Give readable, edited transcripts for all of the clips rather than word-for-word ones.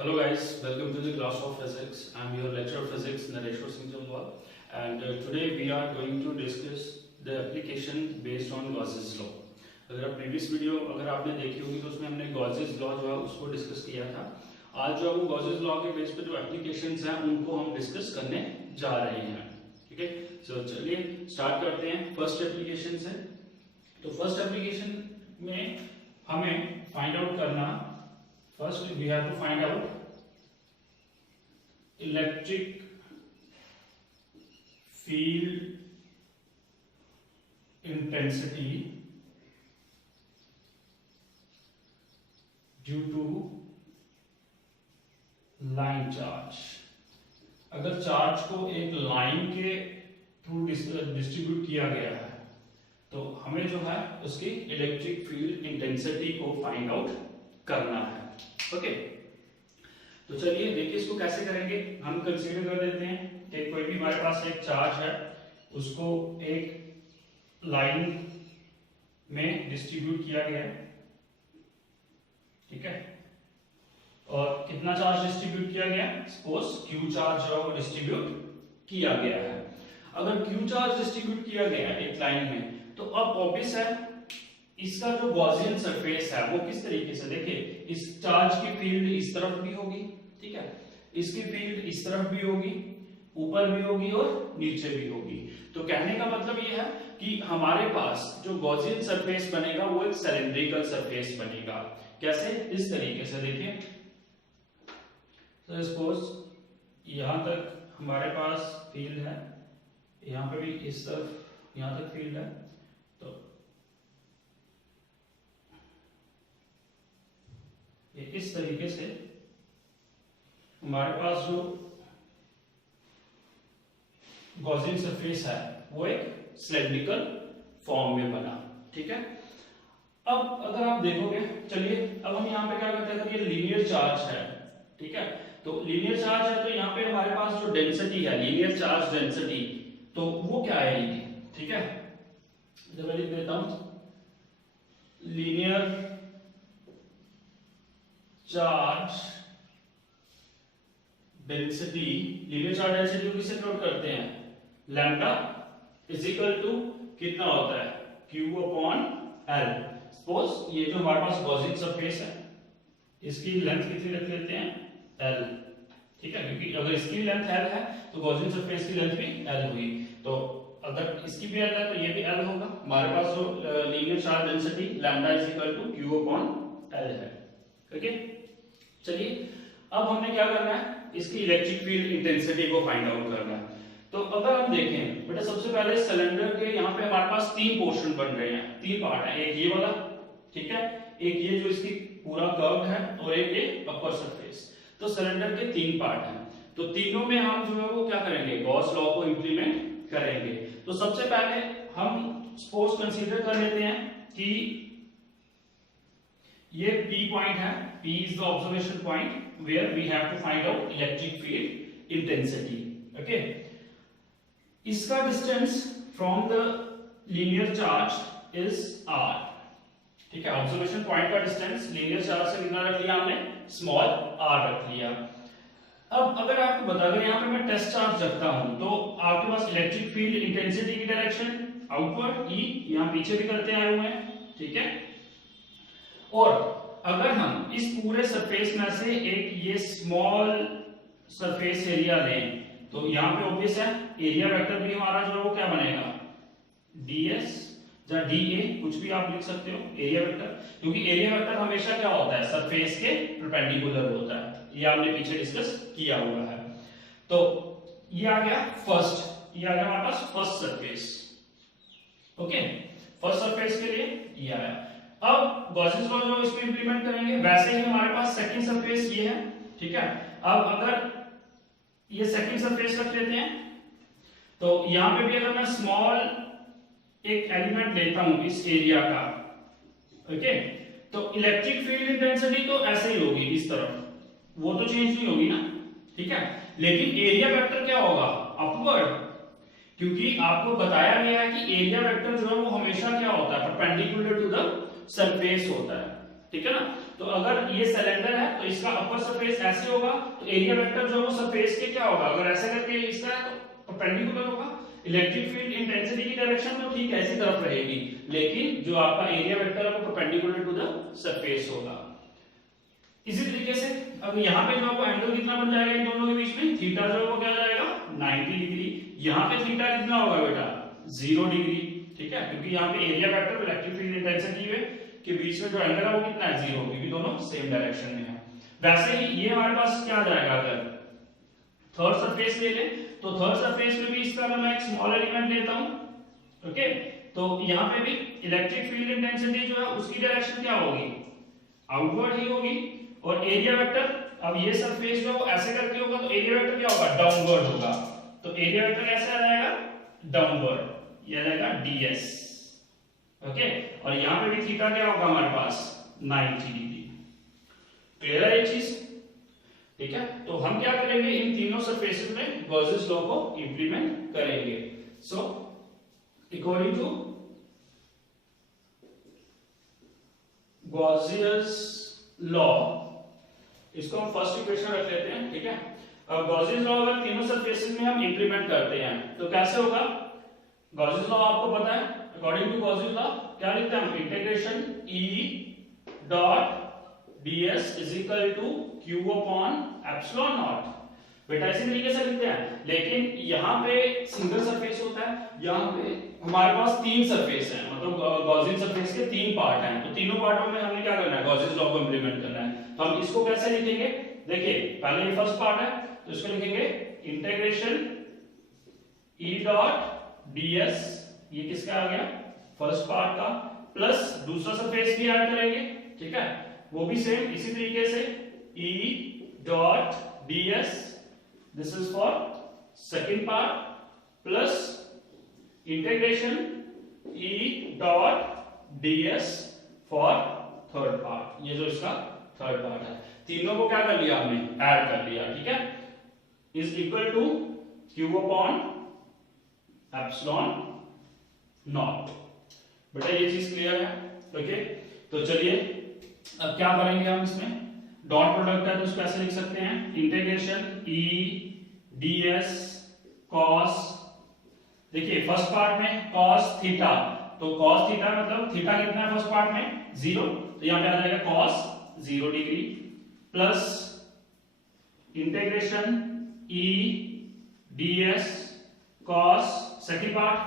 Hello guys, welcome to the class of physics. I am your lecturer of physics Nareshwar Singh Jamwal, and today we are going to discuss the application based on Gauss's law. अगर आप previous video अगर आपने देखी होगी तो उसमें हमने Gauss's law जो है उसको डिस्कस किया था। आज जो है वो गॉसेस लॉ के बेस पे जो एप्लीकेशंस हैं उनको हम डिस्कस करने जा रहे हैं। ठीक है, सो चलिए स्टार्ट करते हैं। फर्स्ट एप्लीकेशन से, तो फर्स्ट एप्लीकेशन में हमें फाइंड आउट करना, first we have to find out electric field intensity due to line charge। अगर चार्ज को एक लाइन के थ्रू डिस्ट्रीब्यूट किया गया है तो हमें जो है उसकी इलेक्ट्रिक फील्ड इंटेंसिटी को फाइंड आउट करना है। ओके, तो चलिए देखिए इसको कैसे करेंगे। हम कंसीडर कर लेते हैं कि कोई भी हमारे पास एक चार्ज है, उसको एक लाइन में डिस्ट्रीब्यूट किया गया है। ठीक है, और कितना चार्ज डिस्ट्रीब्यूट किया गया है? सपोज क्यू चार्ज जो है वो डिस्ट्रीब्यूट किया गया है। अगर क्यू चार्ज डिस्ट्रीब्यूट किया गया है एक लाइन में, तो अब ऑब्वियस है इसका जो गॉसियन सरफेस है वो किस तरीके से, देखिए इस चार्ज की फील्ड इस तरफ भी होगी, ठीक है, इसकी फील्ड इस तरफ भी होगी, ऊपर भी होगी और नीचे भी होगी। तो कहने का मतलब ये है कि हमारे पास जो गॉसियन सरफेस बनेगा वो एक सिलिंड्रिकल सरफेस बनेगा। कैसे? इस तरीके से देखिए, तो सपोज यहां तक हमारे पास फील्ड है, यहां पे भी इस तरफ यहां तक फील्ड है, तो इस तरीके से हमारे पास जो गॉसियन सरफेस है वो एक सिलिंड्रिकल फॉर्म में बना। ठीक है, अब अगर आप देखोगे, चलिए अब हम यहाँ पे क्या करते हैं, ये लीनियर चार्ज है। ठीक है, तो लीनियर चार्ज है तो यहाँ पे हमारे पास जो डेंसिटी है, लीनियर चार्ज डेंसिटी, तो वो क्या आएगी? ठीक है, जब मैं लिख देता हूं linear charge density, linear charge density को किससे नोट करते हैं? लैम्डा इज इक्वल टू कितना होता है? Q upon L। सपोज ये जो हमारे पास गॉसियन सरफेस है इसकी लेंथ कितनी रख लेते हैं? L। ठीक है, क्योंकि अगर इसकी लेंथ L है तो गॉसियन सरफेस की लेंथ भी L हुई, तो अगर इसकी भी L है तो ये भी L होगा। हमारे पास जो linear charge density lambda is equal to Q upon L है। ओके, चलिए अब हमने क्या करना है, इसकी इलेक्ट्रिक फील्ड इंटेंसिटी को फाइंड आउट करना है। तो अगर हम देखें बेटा, सबसे पहले सिलेंडर के यहाँ पे हमारे पास तीन पोर्शन बन रहे हैं, तीन पार्ट है, एक ये वाला, ठीक है, एक ये जो इसकी पूरा कर्व है, और एक ये अपर सरफेस। तो सिलेंडर के तीन पार्ट हैं, तो तीनों में हम जो है वो क्या करेंगे? गॉस लॉ को इंप्लीमेंट करेंगे। तो सबसे पहले हम सपोज कंसीडर कर लेते हैं कि ये P पॉइंट है, P is the observation point where we have to find out electric field intensity। okay, इसका distance from the linear charge is R। ठीक है, ऑब्जर्वेशन पॉइंट का डिस्टेंस लीनियर चार्ज से कितना रख लिया हमने? स्मॉल r रख लिया। अब अगर आपको बता दें यहाँ पे मैं टेस्ट चार्ज रखता हूं तो आपके पास इलेक्ट्रिक फील्ड इंटेंसिटी की डायरेक्शन आउटवर्ड E, यहाँ पीछे भी करते आए हुए हैं। ठीक है, और अगर हम इस पूरे सरफेस में से एक ये स्मॉल सरफेस एरिया लें तो यहाँ पे ऑब्वियस है एरिया वेक्टर भी हमारा जो है वो क्या बनेगा? ds या dA, कुछ भी आप लिख सकते हो एरिया वेक्टर, क्योंकि एरिया वेक्टर हमेशा क्या होता है? सरफेस के परपेंडिकुलर होता है। ये हमने पीछे डिस्कस किया हुआ है। तो ये आ गया फर्स्ट, ये आ गया हमारे पास first surface. Okay, first surface के लिए ये आया। अब गॉसियन लॉ जो इसको इंप्लीमेंट करेंगे, वैसे ही हमारे पास सेकंड सरफेस ये है। ठीक है, अब अगर ये सेकंड सरफेस रख लेते हैं तो यहां पे भी अगर मैं स्मॉल एक एलिमेंट लेता हूं इस एरिया का, ओके, तो इलेक्ट्रिक फील्ड इंटेंसिटी तो ऐसे ही होगी इस तरफ, वो तो चेंज नहीं होगी ना। ठीक है, लेकिन एरिया वेक्टर क्या होगा? अपवर्ड, क्योंकि आपको बताया गया है कि एरिया वेक्टर जो है वो हमेशा क्या होता है? परपेंडिकुलर टू द सरफेस होता है। ठीक है ना। तो अगर ये सिलेंडर है तो इसका अपर सरफेस ऐसे होगा, तो एरिया वेक्टर जो है वो सरफेस के क्या होगा, अगर ऐसे करके इसका है तो परपेंडिकुलर होगा। इलेक्ट्रिक फील्ड इंटेंसिटी की डायरेक्शन तो ठीक है ऐसी तरफ रहेगी, लेकिन जो आपका एरिया वेक्टर है वो परपेंडिकुलर टू द सरफेस होगा। इसी तरीके से अब यहाँ पे जो है वो एंगल कितना बन जाएगा इन दोनों के बीच में, थीटा जो है वो क्या जाएगा 90 डिग्री। यहाँ पे थीटा कितना होगा बेटा 0 डिग्री, ठीक है, क्योंकि यहाँ पे area vector electric field intensity के बीच में जो एंगल है वो कितना है 0, क्योंकि दोनों सेम डायरेक्शन में है। वैसे ही ये हमारे पास क्या आ जाएगा, अगर थर्ड सरफेस ले ले तो थर्ड सरफेस में भी इसका मैं एक स्मॉल एलिमेंट लेता हूं, ओके, तो यहाँ पे भी इलेक्ट्रिक फील्ड इंटेंसिटी जो है उसकी डायरेक्शन क्या होगी, आउटवर्ड ही होगी, और एरिया वेक्टर, अब ये सरफेस जो ऐसे करके होगा तो एरिया वेक्टर क्या होगा डाउनवर्ड होगा, तो एरिया वेक्टर कैसे आ जाएगा डाउनवर्ड, ये आ जाएगा ds, ओके, और यहाँ पे भी थीटा क्या होगा हमारे पास 90 डिग्री। क्लियर है ये चीज, ठीक है। तो हम क्या करेंगे इन तीनों सरफेसेस में गॉसेस लॉ को इंप्लीमेंट करेंगे। So according to Gauss's law, इसको हम फर्स्ट इक्वेशन रख लेते हैं, ठीक है। अब गॉसियस लॉ अगर तीनों सरफेसेस में हम इंप्लीमेंट करते हैं तो कैसे होगा, गॉसियस लॉ आपको पता है, अकॉर्डिंग टू गॉसियस लॉ क्या लिखते हैं हम, integration E dot ds is equal to q upon epsilon naught. बेटा इसी तरीके से लिखते हैं, लेकिन यहाँ पे सिंगल सरफेस होता है, यहाँ पे हमारे पास तीन सरफेस हैं, मतलब गॉसियन सरफेस के तीन पार्ट हैं, तो तीनों पार्टों में हमने क्या करना है गॉसियस लॉ को इंप्लीमेंट करना है। तो हम इसको कैसे लिखेंगे, देखिए पहले ये फर्स्ट पार्ट है तो इसको लिखेंगे इंटीग्रेशन E डॉट ds, ये किसका आ गया फर्स्ट पार्ट का, प्लस दूसरा सरफेस भी ऐड करेंगे, ठीक है, वो भी सेम इसी तरीके से E dot ds, this is for second part, plus integration E dot ds for third part, ये जो इसका थर्ड पार्ट है, तीनों को क्या कर लिया हमने ऐड कर लिया, ठीक है, is equal to q upon epsilon naught. बेटा ये चीज क्लियर है, ओके। तो चलिए अब क्या करेंगे हम, इसमें डॉट प्रोडक्ट है तो उसको ऐसे लिख सकते हैं इंटीग्रेशन E ds cos, देखिए फर्स्ट पार्ट में cos थीटा, तो cos थीटा मतलब थीटा कितना है फर्स्ट पार्ट में 0, तो यहां पे आ जाएगा cos 0 degree, plus integration E ds cos second part,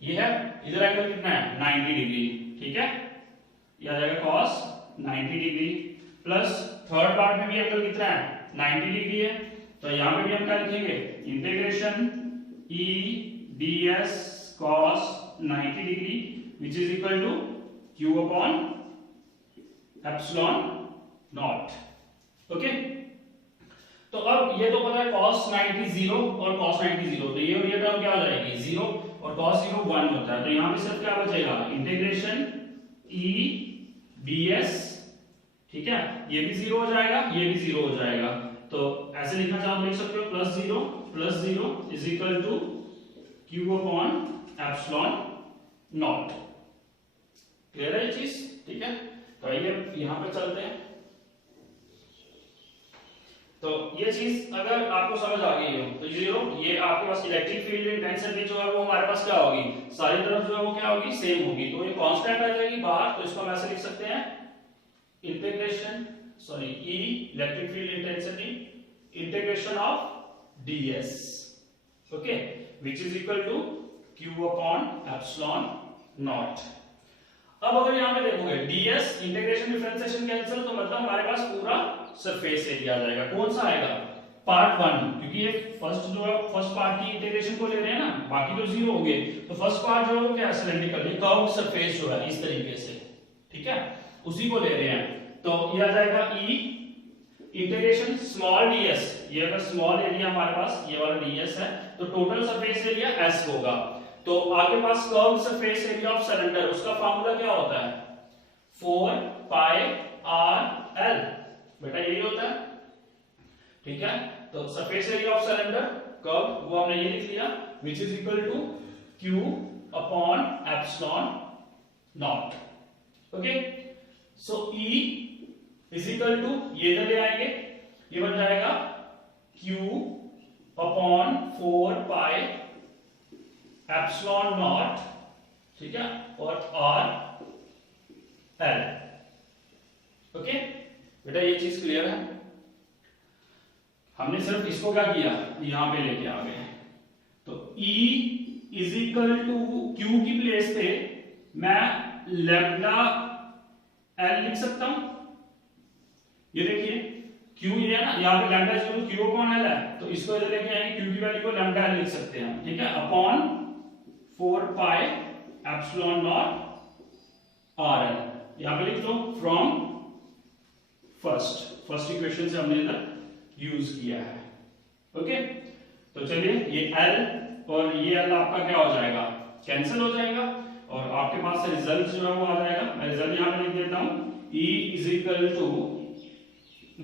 ये है इधर एंगल कितना है 90 डिग्री, ठीक है, ये आ जाएगा cos 90 degree, plus third part में भी एंगल कितना है 90 डिग्री है, तो यहां पे भी हम क्या लिखेंगे integration E ds cos 90 degree which is equal to q upon epsilon naught, okay. तो अब ये तो पता है cos 90 0 और cos 90 0, तो ये और ये टर्म क्या हो जाएगी 0 और cos 0 1 होता है, तो यहां पे सिर्फ क्या बचेगा इंटीग्रेशन E ds, ठीक है, ये भी 0 हो जाएगा, ये भी 0 हो जाएगा, तो ऐसे लिखना चाहो लिख सकते हो plus 0 is equal to q upon epsilon naught. Clear है ये चीज, ठीक है। तो आइए यहां पे चलते हैं, तो ये चीज अगर आपको समझ आ गई हो तो ये आपके पास इलेक्ट्रिक फील्ड इंटेंसिटी जो है वो हमारे पास क्या होगी, सारी तरफ जो है वो क्या होगी सेम होगी, तो ये कांस्टेंट आ जाएगी बाहर, तो इसको हम ऐसे लिख सकते हैं integration E electric field intensity integration of ds, okay, which is equal to q upon epsilon naught. अब अगर यहां पे देखोगे ds इंटीग्रेशन डिफरेंशिएशन कैंसिल, तो मतलब हमारे पास पूरा सरफेस एरिया आ जाएगा, कौन सा आएगा पार्ट 1, क्योंकि ये फर्स्ट जो है फर्स्ट पार्ट की इंटीग्रेशन को ले रहे हैं ना, बाकी तो 0 हो गए, तो फर्स्ट पार्ट जो है वो क्या सिलेंड्रिकल ये कर्व सरफेस जो है इस तरीके से, ठीक है, उसी को ले रहे हैं, तो ये आ जाएगा E इंटीग्रेशन स्मॉल ds, ये अगर स्मॉल एरिया हमारे पास ये वाला ds है तो टोटल सरफेस एरिया s होगा, तो आपके पास curve surface area of cylinder उसका फार्मूला क्या होता है 4 pi r l, बेटा यही होता है, ठीक है, तो surface area of cylinder curve वो हमने ये लिख लिया which is equal to q upon epsilon naught, okay. So E is equal to, ये इधर ले आएंगे, ये बन जाएगा Q upon 4 pi epsilon naught, ठीक है, और R L। ओके बेटा, ये चीज क्लियर है। हमने सिर्फ इसको क्या किया, यहां पे लेके आ गए। तो E is equal to Q की प्लेस पे मैं लैम्डा L लिख सकता हूं। ये देखिए Q ये है ना, यहां पे lambda is Q upon L है, तो इसको इधर लेके आएंगे, Q की वैल्यू को लैम्डा L लिख सकते हैं, ठीक है, upon 4 pi epsilon not R L। यहां पे लिख दो फ्रॉम फर्स्ट इक्वेशन से हमने इधर यूज किया है। ओके, तो चलिए ये L और ये L आपका क्या हो जाएगा, कैंसिल हो जाएगा, और आपके पास रिजल्ट जो है वो आ जाएगा। मैं रिजल्ट यहां पे लिख देता हूं, E is equal to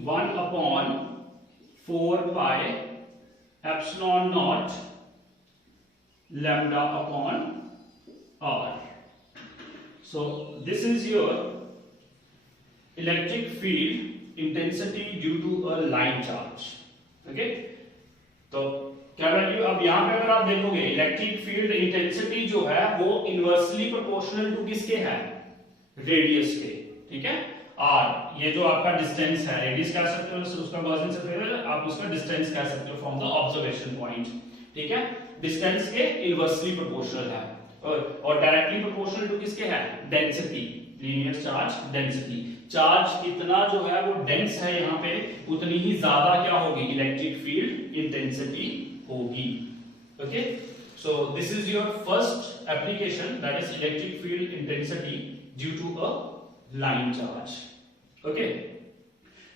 1 upon 4 pi epsilon naught lambda upon R। So this is your electric field intensity due to a line charge। okay, तो क्या वैल्यू, अब यहां पे अगर आप देखोगे इलेक्ट्रिक फील्ड इंटेंसिटी जो है वो इनवर्सली प्रोपोर्शनल टू किसके है, रेडियस के, ठीक है। R ये जो आपका डिस्टेंस है, रेडियस कह सकते हो उसका गॉसियन सर्फेस, आप उसका डिस्टेंस कह सकते हो फ्रॉम द ऑब्जर्वेशन पॉइंट, ठीक है, डिस्टेंस के इनवर्सली प्रोपोर्शनल है, और डायरेक्टली प्रोपोर्शनल टू किसके है, density, linear charge density. Charge कितना जो है वो डेंस है यहाँ पे, उतनी ही ज्यादा क्या होगी, इलेक्ट्रिक फील्ड इंटेंसिटी होगी। Okay, so this is your first application, that is electric field intensity due to a line charge. Okay,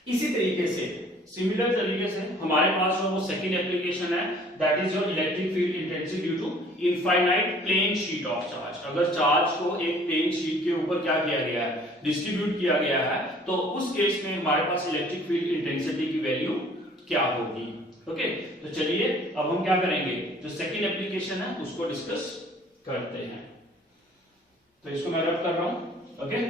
इसी तरीके से सिमिलर तरीके से हमारे पास जो वो सेकंड एप्लीकेशन है, that is your electric field intensity due to infinite plane sheet of charge. अगर चार्ज को एक प्लेन शीट के ऊपर क्या किया गया है, डिस्ट्रीब्यूट किया गया है, तो उस केस में हमारे पास इलेक्ट्रिक फील्ड इंटेंसिटी की वैल्यू क्या होगी। ओके, तो चलिए अब हम क्या करेंगे, जो सेकंड एप्लीकेशन है उसको डिस्कस करते हैं। तो इसको मैं रब कर रहा हूं। ओके,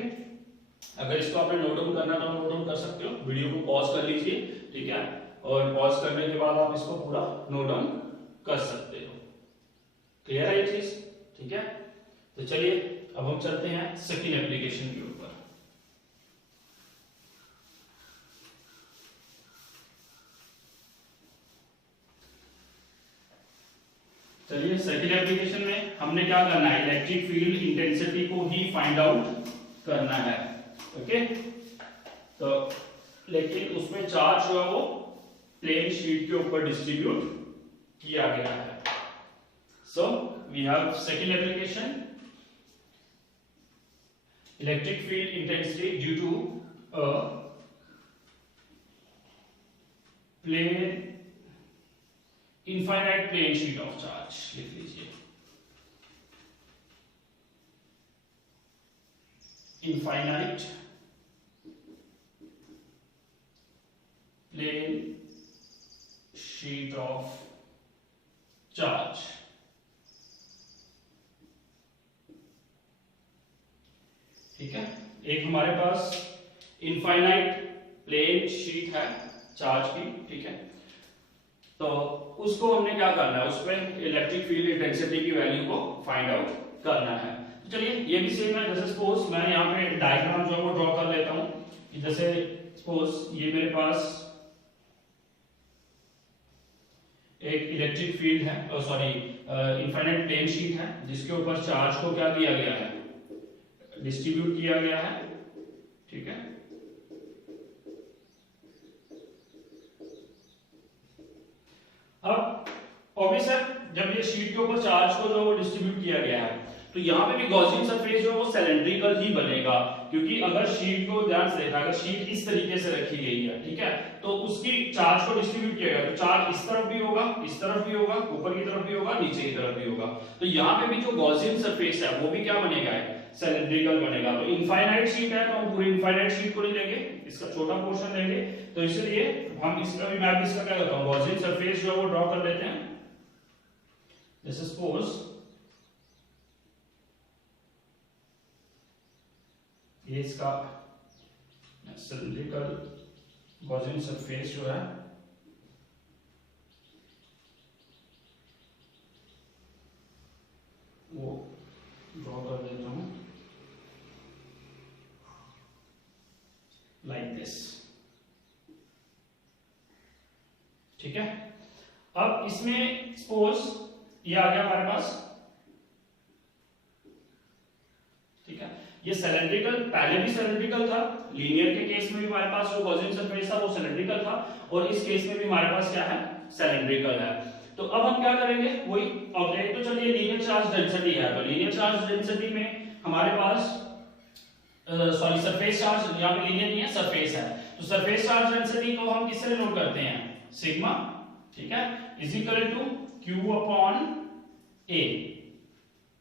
अगर इसको आपने नोट डाउन करना तो नोट डाउन कर सकते हो, वीडियो को पॉज कर लीजिए, ठीक है, और पॉज करने के बाद आप इसको पूरा नोट डाउन कर सकते हो। क्लियर है ये चीज, ठीक है। तो चलिए अब हम चलते हैं सेकंड एप्लीकेशन के ऊपर। चलिए सेकंड एप्लीकेशन में हमने क्या करना है, इलेक्ट्रिक फील्ड इंटेंसिटी को ही फाइंड आउट करना है। ओके, तो लेकिन उसमें चार्ज जो है वो प्लेन शीट के ऊपर डिस्ट्रीब्यूट किया गया है। So we have second application, electric field intensity due to a plane infinite plane sheet of charge, लिख लीजिए infinite plane sheet of charge. ठीक है, एक हमारे पास इनफाइनाइट प्लेन शीट है चार्ज की, ठीक है, तो उसको हमने क्या करना है, उसमें इलेक्ट्रिक फील्ड इंटेंसिटी की वैल्यू को फाइंड आउट करना है। तो चलिए ये भी सेम है, जैसे सपोज मैं यहाँ पे डायग्राम जो है वो ड्रॉ कर लेता हूँ। जैसे सपोज ये मेरे पास एक इलेक्ट्रिक फील्ड है, सॉरी इनफाइनाइट प्लेन शीट है, जिसके ऊपर चार्ज को क्या किया गया है, डिस्ट्रीब्यूट किया गया है, ठीक है। अब ऑब्वियस है, जब ये शीट के ऊपर चार्ज को जो डिस्ट्रीब्यूट किया गया है, तो यहाँ पे भी गॉसियन सरफेस जो वो सिलेंड्रिकल ही बनेगा, क्योंकि अगर शीट को ध्यान से देखा, अगर शीट इस तरीके से रखी गई है, ठीक है, तो उसकी चार्ज को डिस्ट्रीब्यूट किया गया, तो चार्ज इस तरफ भी होगा, इस तरफ भी होगा, ऊपर की तरफ भी होगा, नीचे की तरफ भी होगा। तो यहाँ पे भी जो गॉसियन सरफेस है वो भी क्या बनेगा, सिलेंड्रिकल बनेगा। तो इनफाइनाइट शीट है तो हम पूरी इनफाइनाइट शीट को नहीं लेंगे, इसका छोटा पोर्शन लेंगे, तो इसलिए हम इसका भी मैप इसका क्या करता हूं, गॉसियन सरफेस जो है वो ड्रॉ कर लेते हैं। जैसे सपोज ये इसका सिलिंड्रिकल गॉसियन सरफेस जो है वो ड्रॉ कर देता हूं लाइक दिस। ठीक है, अब इसमें सपोज ये आ गया हमारे पास। ठीक है, ये सिलेंड्रिकल, पहले भी सिलेंड्रिकल था, लीनियर के केस में भी हमारे पास जो गॉसियन सरफेस था वो सिलेंड्रिकल था, और इस केस में भी हमारे पास क्या है, सिलेंड्रिकल है। तो अब हम क्या करेंगे, वही ऑब्जेक्ट, तो चलिए लीनियर चार्ज डेंसिटी है, तो लीनियर चार्ज डेंसिटी में हमारे पास सॉरी सरफेस चार्ज, यहाँ पे लीनियर नहीं है, सरफेस है, तो सरफेस चार्ज डेंसिटी को हम किससे डिनोट करते हैं, सिग्मा, ठीक है, is equal to Q upon A,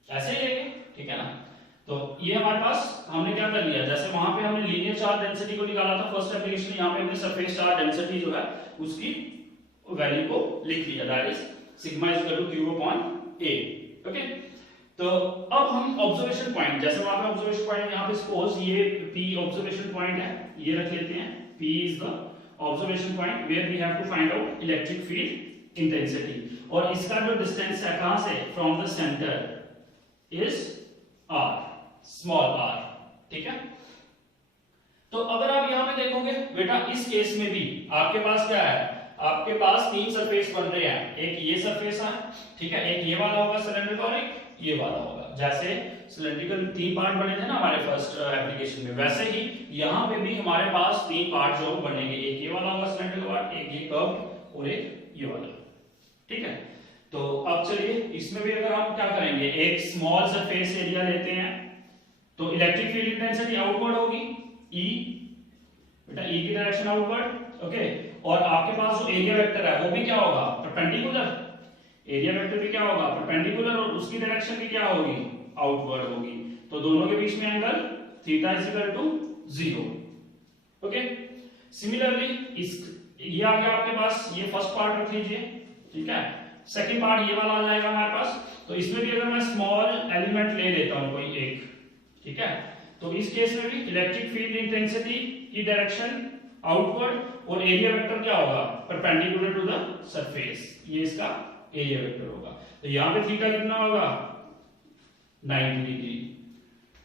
ऐसे ही लेंगे, ठीक है ना। तो ये हमारे पास हमने क्या कर लिया, जैसे वहां पे हमने लीनियर चार्ज डेंसिटी को निकाला था फर्स्ट एप्लीकेशन, यहाँ पे हमने सरफेस चार्ज डेंसिटी जो है उसकी वैल्यू को लिख लिया, that is sigma is equal to Q upon A. Okay, तो अब हम ऑब्जर्वेशन पॉइंट, जैसे वहां पे ऑब्जर्वेशन पॉइंट, यहाँ पे सपोज ये P ऑब्जर्वेशन पॉइंट है, ये रख लेते हैं, P is the observation point where we have to find out electric field intensity, और इसका जो डिस्टेंस है कहां से, from the centre is r, small r। ठीक है, तो अगर आप यहां पे देखोगे बेटा, इस केस में भी आपके पास क्या है, आपके पास तीन सरफेस बन रहे हैं, एक ये सरफेस है, ठीक है, एक ये वाला होगा सिलेंडर और एक ये वाला होगा, जैसे सिलेंड्रिकल तीन पार्ट बने थे ना हमारे फर्स्ट एप्लीकेशन में, वैसे ही यहाँ पे भी हमारे पास तीन पार्ट जो बनेंगे, एक ये वाला होगा सिलेंड्रिकल पार्ट, एक ये कर्व और एक ये वाला। ठीक है, तो अब चलिए इसमें भी अगर हम क्या करेंगे, एक स्मॉल सरफेस एरिया लेते हैं, तो इलेक्ट्रिक फील्ड इंटेंसिटी आउटवर्ड होगी E, बेटा E की डायरेक्शन आउटवर्ड, ओके, और आपके पास जो एरिया वेक्टर है वो भी क्या होगा, परपेंडिकुलर, एरिया वेक्टर भी क्या होगा, परपेंडिकुलर, और उसकी डायरेक्शन भी क्या होगी, आउटवर्ड होगी, तो दोनों के बीच में angle theta is equal to 0। Okay, similarly इस ये आ गया आपके पास, ये फर्स्ट पार्ट रख लीजिए, ठीक है, सेकंड पार्ट ये वाला आ जाएगा हमारे पास, तो इसमें भी अगर मैं स्मॉल एलिमेंट ले लेता हूं कोई एक, ठीक है, तो इस केस में भी इलेक्ट्रिक फील्ड इंटेंसिटी की डायरेक्शन आउटवर्ड, और एरिया वेक्टर क्या होगा, परपेंडिकुलर टू द सरफेस, ये इसका एरिया वेक्टर होगा, तो यहां पे थीटा कितना होगा, 90 डिग्री।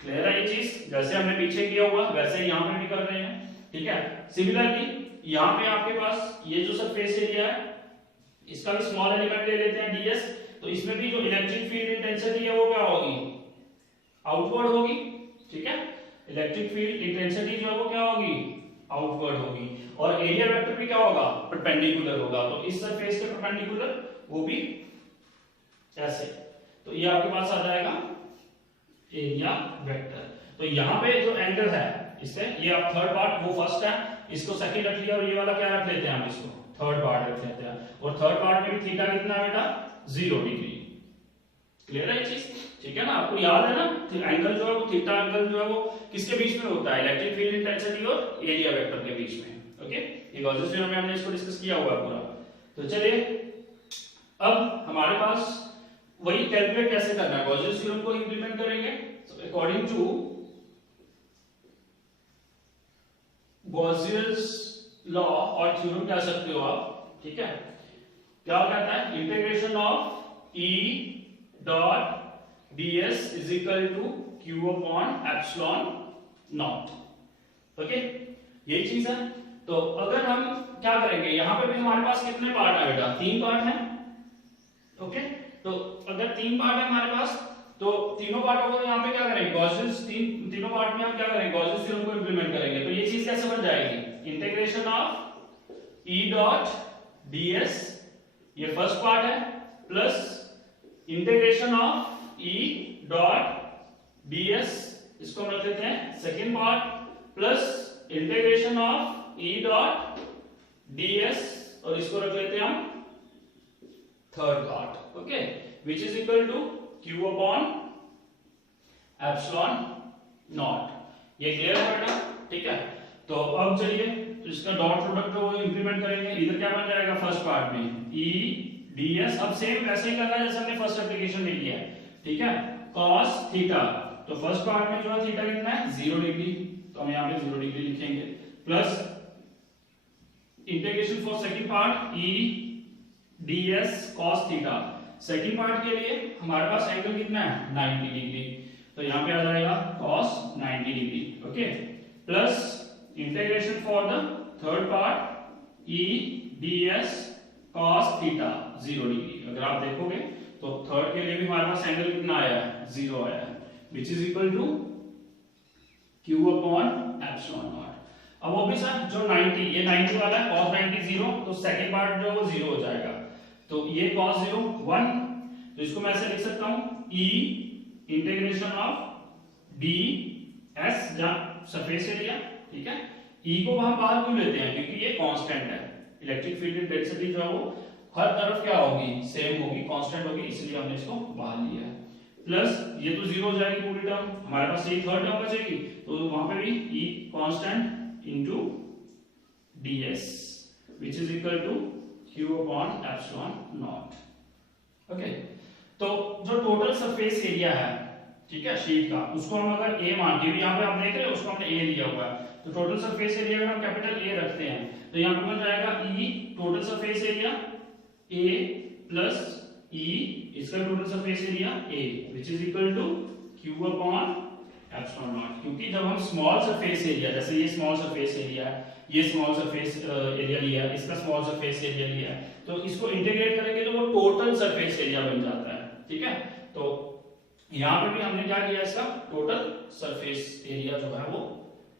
क्लियर है ये चीज, जैसे हमने पीछे किया हुआ वैसे यहां पे भी कर रहे हैं। ठीक है, सिमिलरली यहां पे आपके पास ये जो सरफेस एरिया है इसका भी स्मॉल एलिमेंट ले लेते हैं ds, तो इसमें भी जो इलेक्ट्रिक फील्ड इंटेंसिटी है वो क्या होगी, आउटवर्ड होगी। ठीक है, इलेक्ट्रिक फील्ड इंटेंसिटी जो है वो क्या होगी, आउटवर्ड होगी, और एरिया वेक्टर भी क्या होगा, परपेंडिकुलर होगा, तो इस सरफेस के परपेंडिकुलर वो भी ऐसे, तो ये आपके पास आ जाएगा एरिया वेक्टर। तो यहाँ पे जो एंगल है इससे, ये आप थर्ड पार्ट, वो फर्स्ट है, इसको सेकंड रख लिया, और ये वाला क्या रख लेते हैं हम, इसको थर्ड पार्ट रख लेते हैं, और थर्ड पार्ट में भी थीटा कितना है बेटा, 0 डिग्री। क्लियर है ये चीज, ठीक है ना, आपको याद है ना, एंगल जो है वो थीटा एंगल जो है वो किसके बीच में होता है, इलेक्ट्रिक फील्ड इंटेंसिटी और एरिया वेक्टर के बीच में। ओके, ये गॉसियन थ्योरम में हमने इसको डिस्कस किया हुआ है पूरा। तो चलिए अब हमारे पास वही कैलकुलेट कैसे करना है, गॉसियन थ्योरम को इंप्लीमेंट करेंगे। अकॉर्डिंग टू गॉसियस लॉ और थ्योरम कह सकते हो आप, ठीक है, क्या कहता है, integration of E dot ds is equal to q upon epsilon naught. Okay, यही चीज है। तो अगर हम क्या करेंगे, यहां पे भी हमारे पास कितने पार्ट है बेटा, 3 पार्ट है। ओके, तो अगर 3 पार्ट है हमारे पास, तो तीनों पार्टों को यहां पे क्या करेंगे, गॉसियस तीनों पार्ट में हम क्या करेंगे, गॉसियस थ्योरम को इंप्लीमेंट करेंगे। तो ये चीज कैसे बन जाएगी, integration of E dot ds, ये फर्स्ट पार्ट है, plus integration of E dot ds, इसको हम रख लेते हैं second part, plus integration of E dot ds, और इसको रख लेते हैं हम third part. Okay, which is equal to q upon epsilon naught. ये क्लियर है बेटा, ठीक है। तो अब चलिए इसका डॉट प्रोडक्ट को इंप्लीमेंट करेंगे, इधर क्या बन जाएगा, फर्स्ट पार्ट में E ds, अब सेम वैसे ही करना है जैसे हमने फर्स्ट एप्लीकेशन में किया है, ठीक है, cos थीटा, तो फर्स्ट पार्ट में जो है थीटा कितना है, 0 डिग्री, तो हम यहाँ पे 0 डिग्री लिखेंगे, plus integration for second part E ds cos theta. Second part के लिए हमारे पास एंगल कितना है 90 डिग्री, तो यहाँ पे आ जाएगा cos 90 degree. Okay, plus integration for the third part e ds cos theta 0 degree. अगर आप देखोगे तो थर्ड के लिए भी हमारे पास एंगल कितना आया है 0 आया है, which is equal to q upon epsilon naught. अब ऑब्वियस है जो 90 ये 90 वाला है cos 90 0, तो सेकंड पार्ट जो है वो 0 हो जाएगा, तो ये cos 0 1, तो इसको मैं ऐसे लिख सकता हूं e इंटीग्रेशन ऑफ ds जहां सरफेस एरिया, ठीक है। e को वहां बाहर क्यों लेते हैं, क्योंकि ये कांस्टेंट है, इलेक्ट्रिक फील्ड इंटेंसिटी जो है वो हर तरफ क्या होगी सेम होगी, कांस्टेंट होगी, इसलिए हमने इसको बाहर लिया है। प्लस ये तो 0 हो जाएगी पूरी टर्म, हमारे पास ये थर्ड टर्म बचेगी, तो वहां पे भी e constant into ds which is equal to q upon epsilon naught। Okay, तो जो टोटल सरफेस एरिया है, ठीक है, शीट का, उसको हम अगर a मानते हैं, यहाँ पे आप देख रहे हो उसको हमने a लिया हुआ है, तो टोटल सरफेस एरिया अगर हम कैपिटल A रखते हैं तो यहाँ पे बन जाएगा e total surface area a plus e इसका total surface area a which is equal to q upon epsilon not. क्योंकि जब हम स्मॉल सरफेस एरिया, जैसे ये स्मॉल सरफेस एरिया है, ये स्मॉल सरफेस एरिया लिया है, इसका स्मॉल सरफेस एरिया लिया है, तो इसको इंटीग्रेट करेंगे तो वो टोटल सरफेस एरिया बन जाता है, ठीक है। तो यहाँ पे भी हमने क्या किया, इसका टोटल सरफेस एरिया जो है वो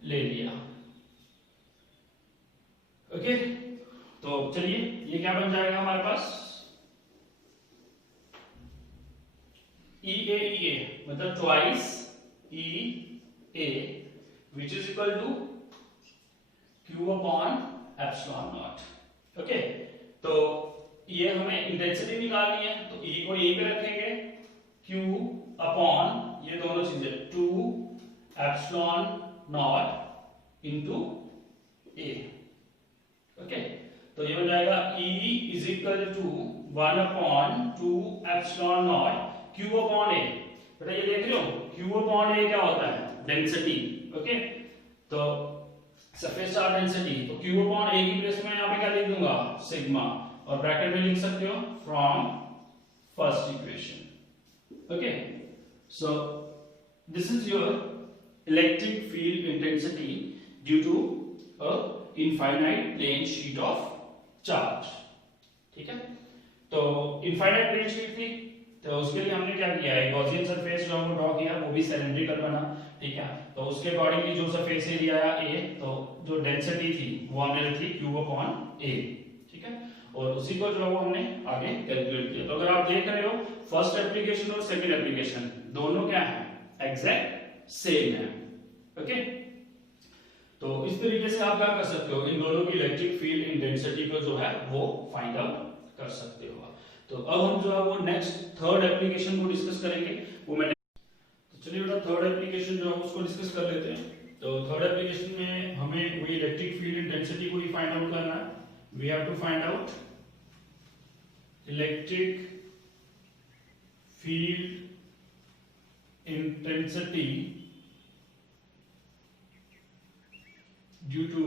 ले लिया। ओके, तो चलिए ये क्या बन जाएगा हमारे पास EA मतलब twice EA which is equal to Q upon epsilon naught। Okay, तो ये हमें इंटेंसिटी निकालनी है, तो E को यहीं पे रखेंगे, Q अपॉन ये दोनों चीजें 2 epsilon naught into A। Okay, तो ये हो जाएगा E is equal to 1 upon 2 epsilon naught Q upon A। बेटा ये देख रहे हो Q अपॉन A क्या होता है, डेंसिटी। ओके, तो सरफेस चार्ज डेंसिटी, तो Q अपॉन A की प्लेस में यहाँ पे क्या लिख दूंगा सिग्मा, और ब्रैकेट में लिख सकते हो from first equation. Okay, so this is your electric field intensity due to a infinite plane sheet of charge. ठीक है, तो इनफाइनाइट प्लेन शीट थी, तो उसके लिए हमने क्या किया है, गॉसियन सरफेस जो हमने ड्रॉ किया वो भी सिलेंड्रिकल बना, ठीक है। तो उसके अकॉर्डिंगली जो सरफेस एरिया आया A, तो जो डेंसिटी थी वो हमने रखी Q अपॉन A, ठीक है, और उसी को जो वो हमने आगे कैलकुलेट किया। तो अगर आप देख रहे हो फर्स्ट एप्लीकेशन और सेकंड एप्लीकेशन दोनों क्या है, एग्जैक्ट सेम है। ओके, तो इस तरीके से आप क्या कर सकते हो, इन दोनों की इलेक्ट्रिक फील्ड इंटेंसिटी को जो है वो फाइंड आउट कर सकते हो। तो अब हम जो है वो नेक्स्ट थर्ड एप्लीकेशन को डिस्कस करेंगे, वो मैं तो चलिए बेटा थर्ड एप्लीकेशन जो है उसको डिस्कस कर लेते हैं। तो थर्ड एप्लीकेशन में हमें वही इलेक्ट्रिक फील्ड इंटेंसिटी को ही फाइंड आउट करना है। We have to find out electric field intensity due to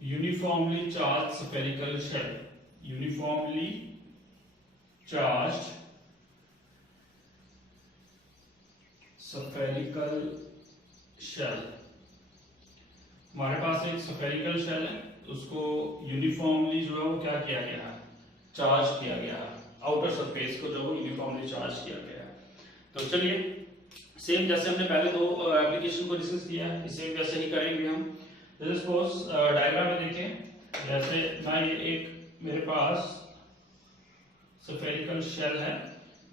uniformly charge spherical shell. uniformly charged spherical shell। हमारे पास एक spherical shell है, उसको यूनिफॉर्मली जो है वो क्या किया गया है, चार्ज किया गया है, आउटर सरफेस को जो है यूनिफॉर्मली चार्ज किया गया है। तो चलिए सेम जैसे हमने पहले दो एप्लीकेशन को डिस्कस किया है, सेम वैसे ही करेंगे हम। जैसे सपोज डायग्राम में देखें, जैसे मैं ये एक मेरे पास स्फेरिकल शेल है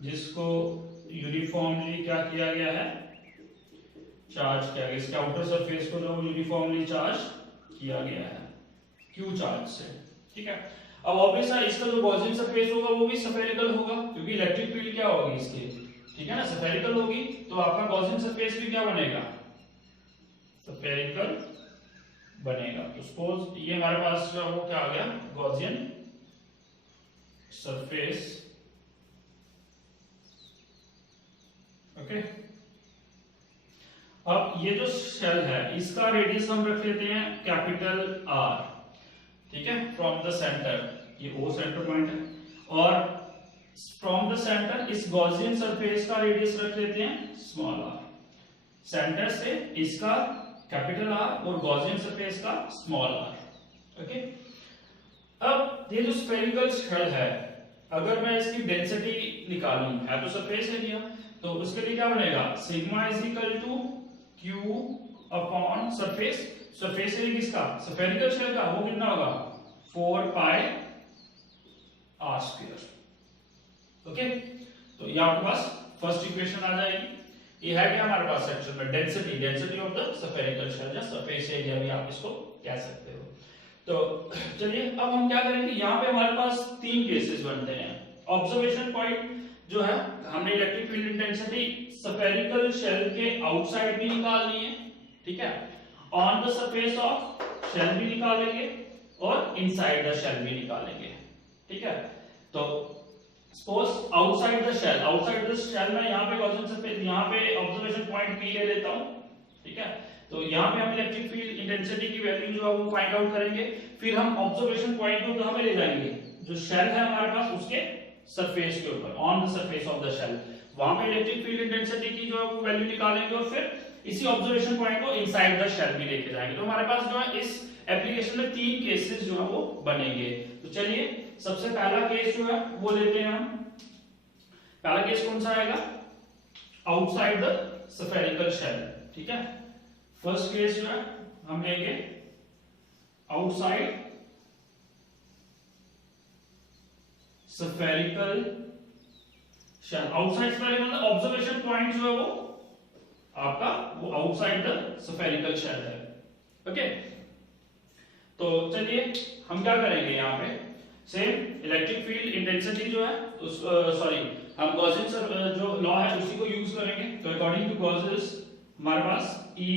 जिसको यूनिफॉर्मली क्या किया गया है, चार्ज किया गया, इसके आउटर सरफेस को जो यूनिफॉर्मली चार्ज किया गया है क्यू चार्ज से। ठीक है, अब ऑब्वियस है इसका जो गॉसियन सरफेस होगा वो भी स्फेरिकल होगा, क्योंकि इलेक्ट्रिक फील्ड क्या होगी इसकी, ठीक है ना, स्फेरिकल होगी, तो आपका गॉसियन सरफेस भी क्या बनेगा, स्फेरिकल बनेगा। तो सपोज ये हमारे पास जो वो क्या आ गया, गॉसियन सरफेस। ओके, अब ये जो शेल है इसका रेडियस हम रख लेते हैं कैपिटल आर, ठीक है, फ्रॉम द सेंटर, ये ओ सेंटर पॉइंट है, और फ्रॉम द सेंटर इस गॉसियन सरफेस का रेडियस रख लेते हैं स्मॉल आर, सेंटर से इसका कैपिटल आर और गॉसियन सरफेस का स्मॉल आर, ओके। अब ये जो स्फेरिकल शेल है, अगर मैं इसकी डेंसिटी निकालूं, है तो सरफेस एरिया, तो उसके लिए क्या बनेगा, sigma is equal to Q upon surface, surface area किसका, स्फेरिकल शेल का, वो कितना होगा 4 पाई आर स्क्वायर, ओके। तो ये आपके पास फर्स्ट इक्वेशन आ जाएगी। ये है क्या हमारे पास सेक्शन में density, density of the spherical shell या सरफेस एरिया भी आप इसको कह सकते हो। तो चलिए अब हम क्या करेंगे, यहाँ पे हमारे पास 3 केसेस बनते हैं। ऑब्जर्वेशन पॉइंट जो है, हमने electric field intensity spherical shell के आउटसाइड भी निकालनी है, ठीक है, on the surface of shell भी निकालेंगे और इनसाइड द शेल भी निकालेंगे, ठीक है। तो suppose outside the shell, outside the shell में यहाँ पे गॉसियन सरफेस, यहाँ पे ऑब्जर्वेशन पॉइंट P ले लेता हूँ, ठीक है। तो यहाँ पे हम इलेक्ट्रिक फील्ड इंटेंसिटी की वैल्यू जो है वो फाइंड आउट करेंगे, फिर हम ऑब्जर्वेशन पॉइंट को कहां पे ले जाएंगे, जो शेल है हमारे पास उसके सरफेस के ऊपर, on the surface of the shell, वहां पे इलेक्ट्रिक फील्ड इंटेंसिटी की जो है वो वैल्यू निकालेंगे और फिर इसी ऑब्जर्वेशन पॉइंट को इनसाइड द शेल भी लेके जाएंगे। तो हमारे पास जो है इस एप्लीकेशन में 3 केसेस जो है वो बनेंगे। तो चलिए सबसे पहला केस जो है वो लेते हैं हम। पहला केस कौन सा आएगा, आउटसाइड द स्फेरिकल शेल, ठीक है। फर्स्ट केस जो है हम लेंगे outside spherical shell. Outside spherical मतलब ऑब्जर्वेशन पॉइंट जो है वो आपका वो आउटसाइड द स्फेरिकल शेल है, ओके। तो चलिए हम क्या करेंगे, यहाँ पे सेम इलेक्ट्रिक फील्ड इंटेंसिटी जो है, सॉरी हम गॉसियन जो लॉ है उसी को यूज करेंगे। तो अकॉर्डिंग टू गॉसियस हमारे पास E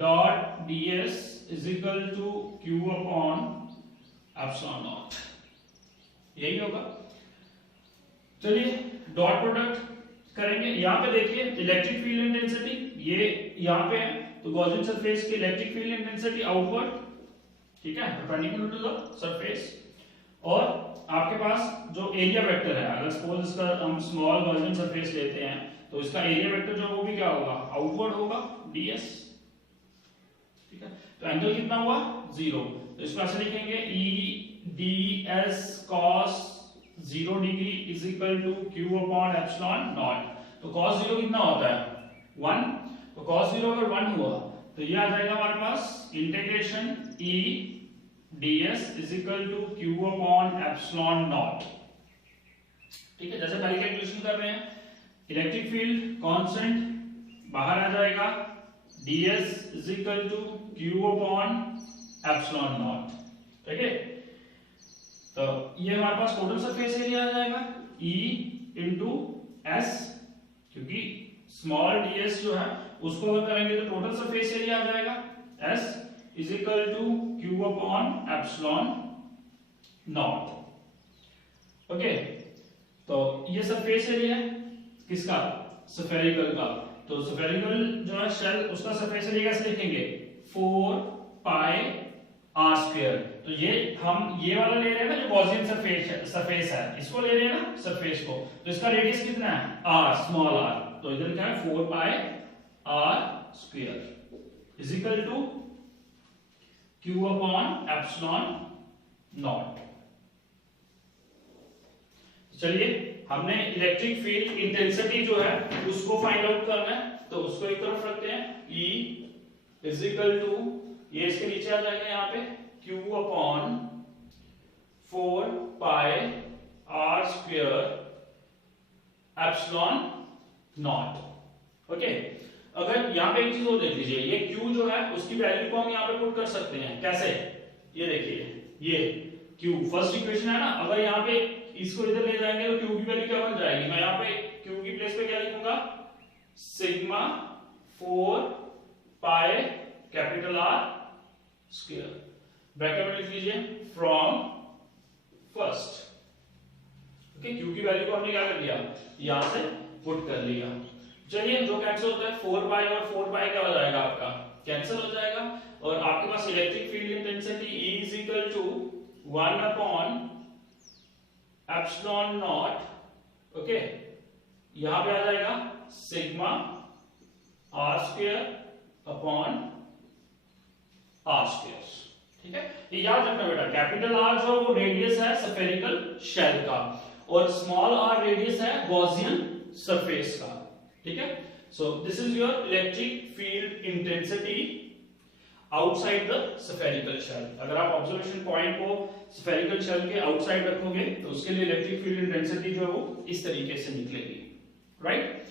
dot ds is equal to q upon epsilon naught, यही होगा। चलिए डॉट प्रोडक्ट करेंगे। यहाँ पे देखिए इलेक्ट्रिक फील्ड इंटेंसिटी ये यहाँ पे है, तो गॉसियन सरफेस की इलेक्ट्रिक फील्ड इंटेंसिटी आउटवर्ड, ठीक है, परपेंडिकुलर टू द सरफेस, और आपके पास जो एरिया वेक्टर है, अगर सपोज इसका हम स्मॉल गॉसियन सरफेस लेते हैं तो इसका एरिया वेक्टर जो वो भी क्या होगा, आउटवर्ड होगा, ds, ठीक है। तो एंगल कितना हुआ 0, तो इसको ऐसे लिखेंगे E ds cos 0 degree is equal to q upon epsilon naught. तो cos 0 कितना होता है 1, तो cos 0 अगर 1 हुआ तो ये आ जाएगा हमारे पास integration E ds is equal to q upon epsilon naught, ठीक है। जैसे पहले कैलकुलेशन कर रहे हैं, इलेक्ट्रिक फील्ड कांस्टेंट बाहर आ जाएगा, ds is equal to q upon epsilon naught, ठीक है। तो ये हमारे पास टोटल सरफेस एरिया आ जाएगा E इंटू s, क्योंकि स्मॉल ds जो है उसको अगर करेंगे तो टोटल सरफेस एरिया आ जाएगा s is equal to q upon epsilon naught, okay. तो ये सरफेस एरिया है किसका, स्फेरिकल का। तो स्फेरिकल जो है शेल उसका सरफेस एरिया कैसे लिखेंगे, 4 पाई आर स्क्वायर। तो ये हम ये वाला ले रहे हैं ना जो गॉसियन सरफेस है, इसको ले रहे हैं ना सरफेस को, तो इसका रेडियस कितना है r, स्मॉल r, तो इधर क्या है 4 pi are square is equal to q upon epsilon naught. चलिए हमने इलेक्ट्रिक फील्ड इंटेंसिटी जो है उसको फाइंड आउट करना है, तो उसको एक तरफ रखते हैं, E इज इक्वल टू, ये इसके नीचे आ जाएगा यहाँ पे q upon 4 pi are square epsilon naught, okay. अगर यहाँ पे एक चीज और देख लीजिए, ये q जो है उसकी वैल्यू को हम यहाँ पे पुट कर सकते हैं, कैसे, ये देखिए ये q फर्स्ट इक्वेशन है ना, अगर यहाँ पे इसको इधर ले जाएंगे तो q की वैल्यू क्या बन जाएगी, मैं यहाँ पे q की प्लेस पे क्या लिखूंगा, sigma 4 pi capital R square, bracket में लिख लीजिए फ्रॉम फर्स्ट, ओके। q की वैल्यू को हमने क्या कर लिया, यहां से पुट कर लिया। चलिए जो कैंसिल होता है 4 पाई और 4 पाई क्या हो जाएगा आपका कैंसिल हो जाएगा और आपके पास electric field intensity E is equal to 1 upon epsilon naught okay यहां पे आ जाएगा sigma r square upon r square. ठीक है ये याद रखना बेटा कैपिटल R जो वो रेडियस है स्फेरिकल शेल का और स्मॉल r रेडियस है गॉसियन सरफेस का। ठीक है so this is your electric field intensity outside the spherical shell. अगर आप ऑब्जर्वेशन पॉइंट को स्फेरिकल शेल के आउटसाइड रखोगे तो उसके लिए इलेक्ट्रिक फील्ड इंटेंसिटी जो है वो इस तरीके से निकलेगी राइट।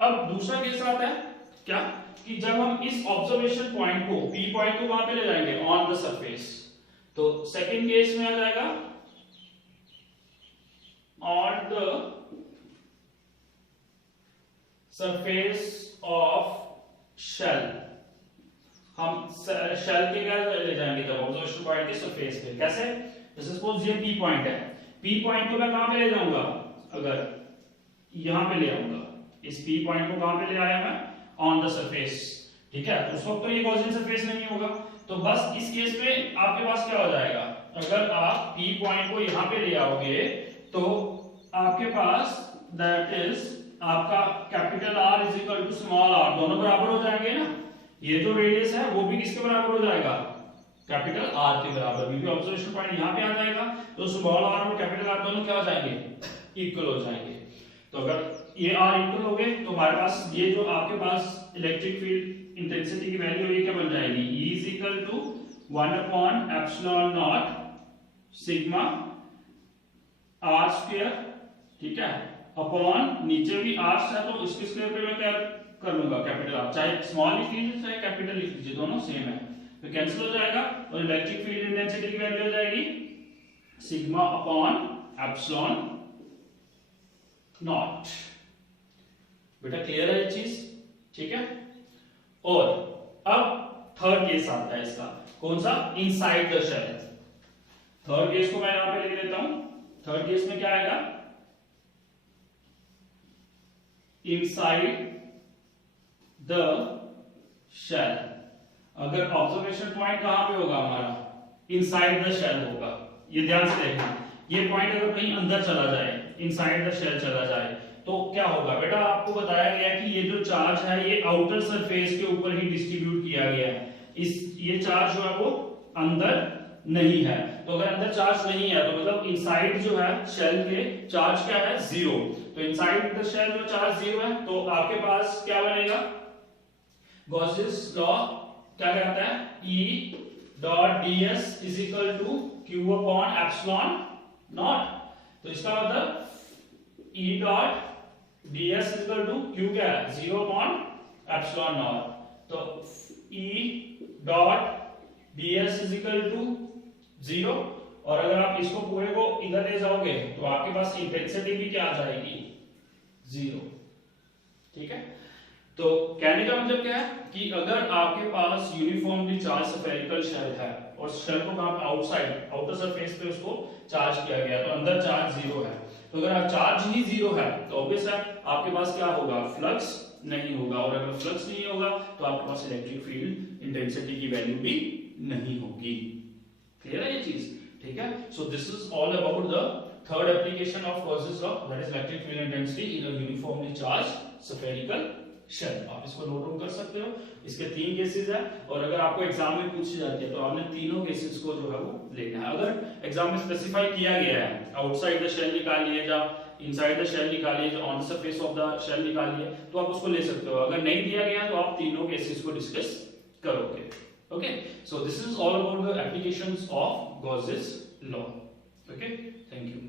अब दूसरा केस आता है क्या कि जब हम इस ऑब्जर्वेशन पॉइंट को P पॉइंट को कहां पे ले जाएंगे ऑन द सरफेस तो सेकंड केस में आ जाएगा on the surface of shell. हम शेल के क्या ले जाएंगे तब ऑब्जर्वेशन पॉइंट के सरफेस पे कैसे जैसे सपोज ये P पॉइंट है P पॉइंट को मैं कहां पे ले जाऊंगा अगर यहां पे ले आऊंगा इस P पॉइंट को कहां पे ले आया मैं ऑन द सरफेस। ठीक है उस वक्त तो ये गॉसियन सरफेस नहीं होगा तो बस इस केस में आपके पास क्या हो जाएगा अगर आप P पॉइंट को यहां पे ले आओगे तो आपके पास दैट इज आपका capital R is equal to small r दोनों बराबर हो जाएंगे ना। ये जो रेडियस है वो भी किसके बराबर हो जाएगा कैपिटल R के बराबर क्योंकि ऑब्जर्वेशन पॉइंट यहां पे आ जाएगा तो स्मॉल r और कैपिटल R दोनों क्या हो जाएंगे इक्वल हो जाएंगे। तो अगर ये R इक्वल हो गए तो हमारे पास ये जो आपके पास इलेक्ट्रिक फील्ड इंटेंसिटी की वैल्यू है क्या बन जाएगी E is equal to 1 upon epsilon naught sigma r square. ठीक है अपॉन नीचे भी r है तो इसके स्क्वायर पे मैं क्या कर लूंगा कैपिटल R चाहे स्मॉल लिख लीजिए चाहे कैपिटल लिख लीजिए दोनों सेम है तो कैंसिल हो जाएगा और इलेक्ट्रिक फील्ड इंटेंसिटी की वैल्यू हो जाएगी सिग्मा अपॉन एप्सिलॉन नॉट। बेटा क्लियर है ये चीज ठीक है। और अब थर्ड केस आता है इसका कौन सा inside the shell. Third case को मैं यहां पे लिख देता हूं। थर्ड केस में क्या आएगा इनसाइड द शेल। अगर ऑब्जर्वेशन पॉइंट कहां पे होगा हमारा इनसाइड द शेल होगा ये ध्यान से देखना ये पॉइंट अगर कहीं अंदर चला जाए इनसाइड द शेल चला जाए तो क्या होगा बेटा आपको बताया गया कि ये जो चार्ज है ये आउटर सरफेस के ऊपर ही डिस्ट्रीब्यूट किया गया है इस ये चार्ज जो है वो अंदर नहीं है। तो अगर अंदर चार्ज नहीं है तो मतलब इनसाइड जो है शेल के चार्ज क्या है जीरो। तो इनसाइड द शेल जो चार्ज जीरो है तो आपके पास क्या बनेगा गॉसियस लॉ क्या कहता है E dot ds is equal to q upon epsilon naught. तो इसका मतलब E dot ds is equal to q क्या है 0 अपॉन एप्सिलॉन नॉट। तो E dot ds is equal to 0 और अगर आप इसको पूरे को इधर ले जाओगे तो आपके पास इंटेंसिटी भी क्या आ जाएगी 0। ठीक है तो कहने का मतलब क्या है कि अगर आपके पास यूनिफॉर्मली चार्ज स्फेरिकल शेल है और शेल को कहां पे आउटसाइड आउटर सरफेस पे उसको चार्ज किया गया तो अंदर चार्ज 0 है तो अगर चार्ज ही 0 है तो ऑब्वियस है आपके पास क्या होगा फ्लक्स नहीं होगा और अगर फ्लक्स नहीं होगा तो आपके पास इलेक्ट्रिक फील्ड इंटेंसिटी की वैल्यू भी नहीं होगी। क्लियर है ये चीज ठीक है। So this is all about the third application of Gauss's law that is electric field intensity in a uniformly charge spherical shell. आप इसको नोट डाउन कर सकते हो। इसके 3 केसेस है और अगर आपको एग्जाम में पूछी जाती है तो आपने तीनों केसेस को जो है वो लेना है। अगर एग्जाम में स्पेसिफाई किया गया है आउटसाइड द शेल निकालिए या इनसाइड द शेल निकालिए या on the surface of the shell निकालिए तो आप उसको ले सकते हो। अगर नहीं दिया गया तो आप तीनों केसेस को डिस्कस करोगे। Okay so this is all about the applications of Gauss's law. Okay thank you.